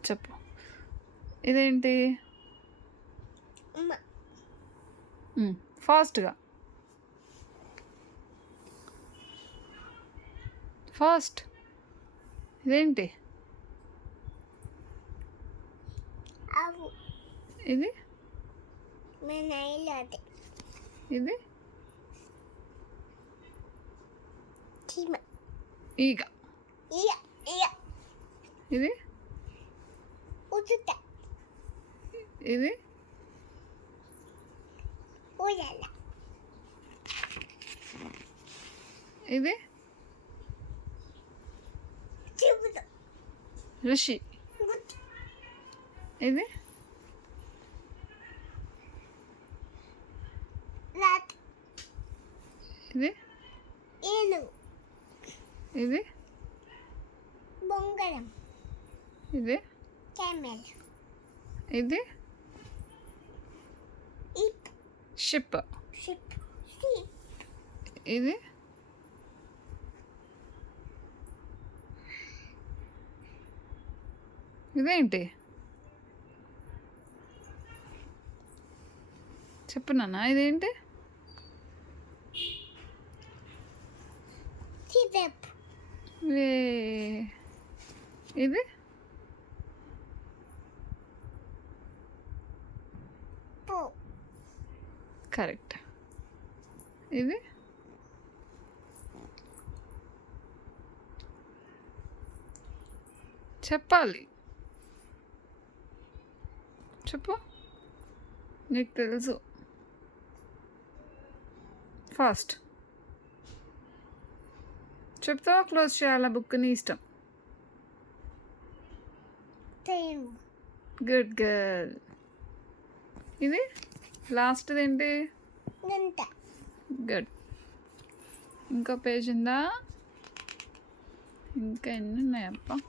చెప్పు. ఇదేంటి? ఫాస్ట్గా. ఫాస్ట్. ఇదేంటి? ఇది? ఇది? ఈగ. ఇది? ఉచుట ఇది ఉయ్యాల ఇది చివుడు ఋషి. ఇది ఇది ఏనుగు ఇది బొంగరం ఇది ఇది? షిప్ ఇది? ఇదేంటి? చెప్పు నాన్న ఇదేంటి? ఇది? కరెక్ట్. ఇది? చెప్పాలి. చెప్పు. నీకు తెలుసు. ఫాస్ట్. చెప్తావా? క్లోజ్ చేయాలా? బుక్ నీ ఇష్టం. Good girl. ఇది? లాస్ట్ ఏంటి గంట. గుడ్. ఇంకో పేజ్ ఉందా? ఇంకా ఎన్ని ఉన్నాయప్ప.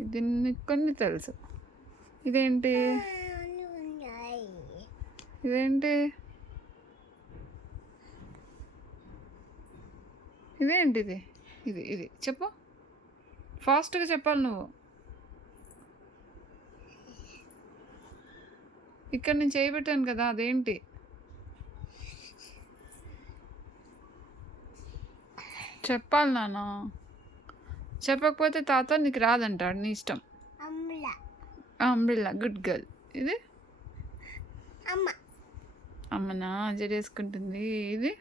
ఇది కొన్ని తెలుసు. ఇదేంటి? ఇదేంటి? ఇదేంటిది? ఇది ఇది. చెప్పు. ఫాస్ట్గా చెప్పాలి నువ్వు. ఇక్కడ నేను చేయబెట్టాను కదా అదేంటి? చెప్పాలి నాన్న. చెప్పకపోతే తాత నీకు రాదంటాడు నీ ఇష్టం. Umbrella good girl. ఇది? అమ్మ. అమ్మనా జడేసుకుంటుంది ఇది?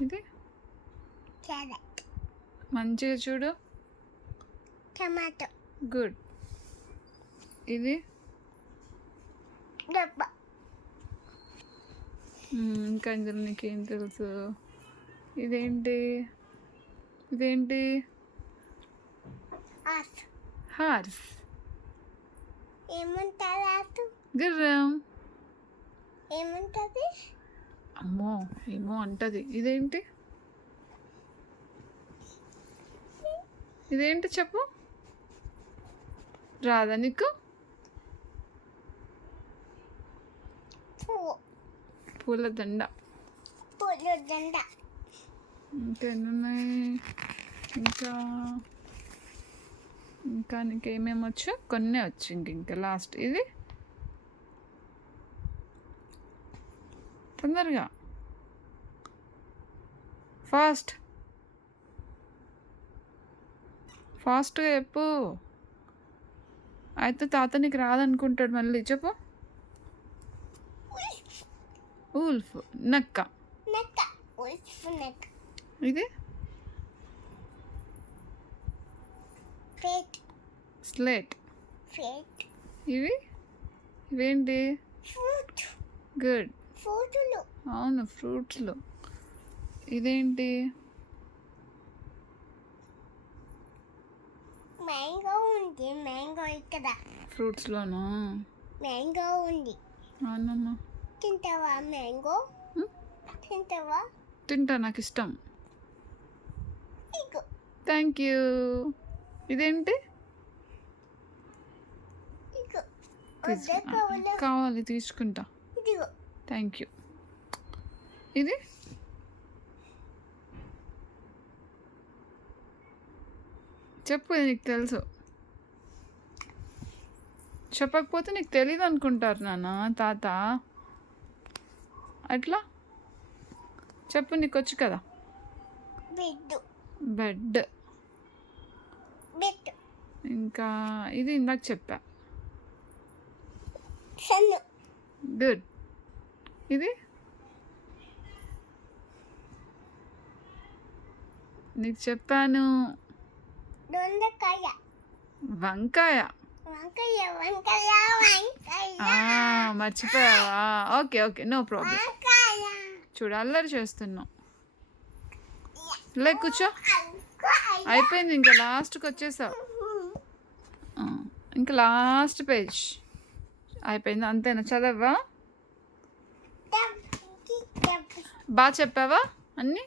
ఇది? మంచిగా చూడు. టమాటో. గుడ్. ఇది? ఇంకా ఇందులో నీకేం తెలుసు? ఇదేంటి? ఇదేంటి? హార్స్. ఏమంటారు ఆసు గుర్రం. ఏమంటది? అమ్మో ఏమో అంటది. ఇదేంటి? ఇదేంటి చెప్పు? రాదా నీకు? పూల దండ పూలు దండ ఇంకా ఇంకా ఇంకా నీకేమేమి వచ్చు? కొన్ని వచ్చు ఇంక ఇంకా లాస్ట్ ఇది? తొందరగా. ఫాస్ట్ ఫాస్ట్గా చెప్పు. అయితే తాత నీకు రాదనుకుంటాడు మళ్ళీ. చెప్పు. ఊల్ఫ్ నక్క. నెక్క ఉల్ఫ్ నెక్ ఇది? ఫేట్. స్లేట్. ఫేట్. ఇవి? ఇవేంటి? ఫ్రూట్. గుడ్. ఫ్రూటులు. అవును ఫ్రూట్స్లో. ఇదేంటి? మ్యాంగో ఉంది. మ్యాంగో ఇక్కడ. ఫ్రూట్స్లోనా? మ్యాంగో ఉంది. అవునమ్మా. తింటావా మ్యాంగో? తింటావా? తింటా నాకు ఇష్టం థ్యాంక్ యూ. ఇదేంటి? కావాలా? తీసుకుంటా. Thank you. ఇది? చెప్పు నీకు తెలుసు. చెప్పకపోతే నీకు తెలియదు అనుకుంటారు నాన్న తాత. అట్లా చెప్పు నీకు వచ్చు కదా? బెడ్. ఇంకా ఇది ఇందాక చెప్పా. గుడ్. ఇది? నీకు చెప్పాను. వంకాయ. మర్చిపోయావా? Okay okay. No problem. చూడు అల్లరి చేస్తున్నావు లే కూర్చో. అయిపోయింది ఇంకా లాస్ట్కి వచ్చేసావు. ఇంకా లాస్ట్ పేజ్ అయిపోయింది అంతేనా? చదవా? బాగా చెప్పావా? అన్నీ?